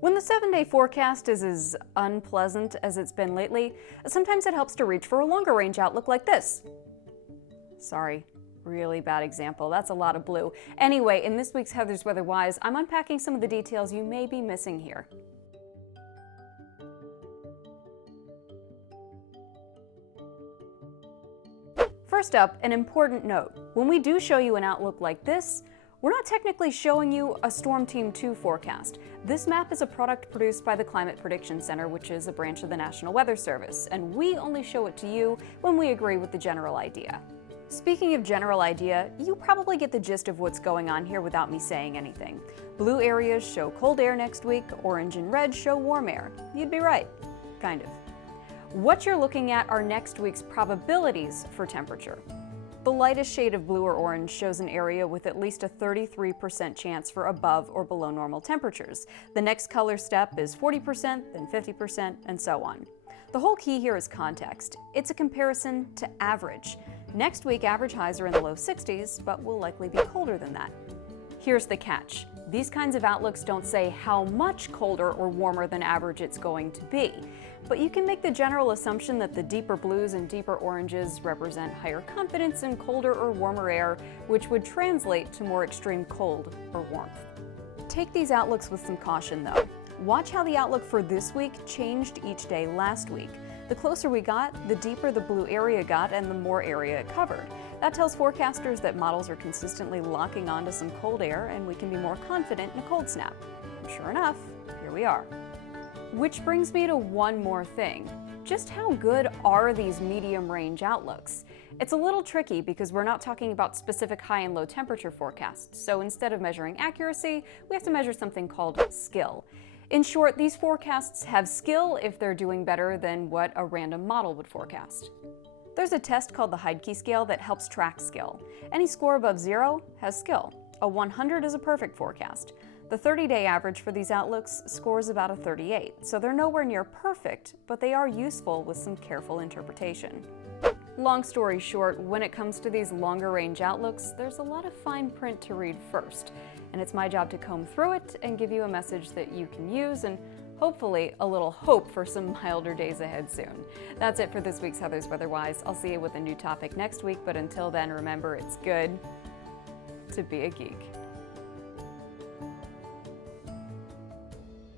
When the 7-day forecast is as unpleasant as it's been lately, sometimes it helps to reach for a longer range outlook like this. Sorry, really bad example. That's a lot of blue. Anyway, in this week's Heather's Weather Wise, I'm unpacking some of the details you may be missing here. First up, an important note. When we do show you an outlook like this, we're not technically showing you a Storm Team 2 forecast. This map is a product produced by the Climate Prediction Center, which is a branch of the National Weather Service, and we only show it to you when we agree with the general idea. Speaking of general idea, you probably get the gist of what's going on here without me saying anything. Blue areas show cold air next week, orange and red show warm air. You'd be right, kind of. What you're looking at are next week's probabilities for temperature. The lightest shade of blue or orange shows an area with at least a 33% chance for above or below normal temperatures. The next color step is 40%, then 50%, and so on. The whole key here is context. It's a comparison to average. Next week, average highs are in the low 60s, but will likely be colder than that. Here's the catch. These kinds of outlooks don't say how much colder or warmer than average it's going to be, but you can make the general assumption that the deeper blues and deeper oranges represent higher confidence in colder or warmer air, which would translate to more extreme cold or warmth. Take these outlooks with some caution though. Watch how the outlook for this week changed each day last week. The closer we got, the deeper the blue area got and the more area it covered. That tells forecasters that models are consistently locking onto some cold air and we can be more confident in a cold snap. And sure enough, here we are. Which brings me to one more thing. Just how good are these medium range outlooks? It's a little tricky because we're not talking about specific high and low temperature forecasts, so instead of measuring accuracy, we have to measure something called skill. In short, these forecasts have skill if they're doing better than what a random model would forecast. There's a test called the Heidke scale that helps track skill. Any score above 0 has skill. A 100 is a perfect forecast. The 30-day average for these outlooks scores about a 38, so they're nowhere near perfect, but they are useful with some careful interpretation. Long story short, when it comes to these longer range outlooks, there's a lot of fine print to read first, and it's my job to comb through it and give you a message that you can use and hopefully a little hope for some milder days ahead soon. That's it for this week's Heather's Weather Wise. I'll see you with a new topic next week, but until then, remember it's good to be a geek.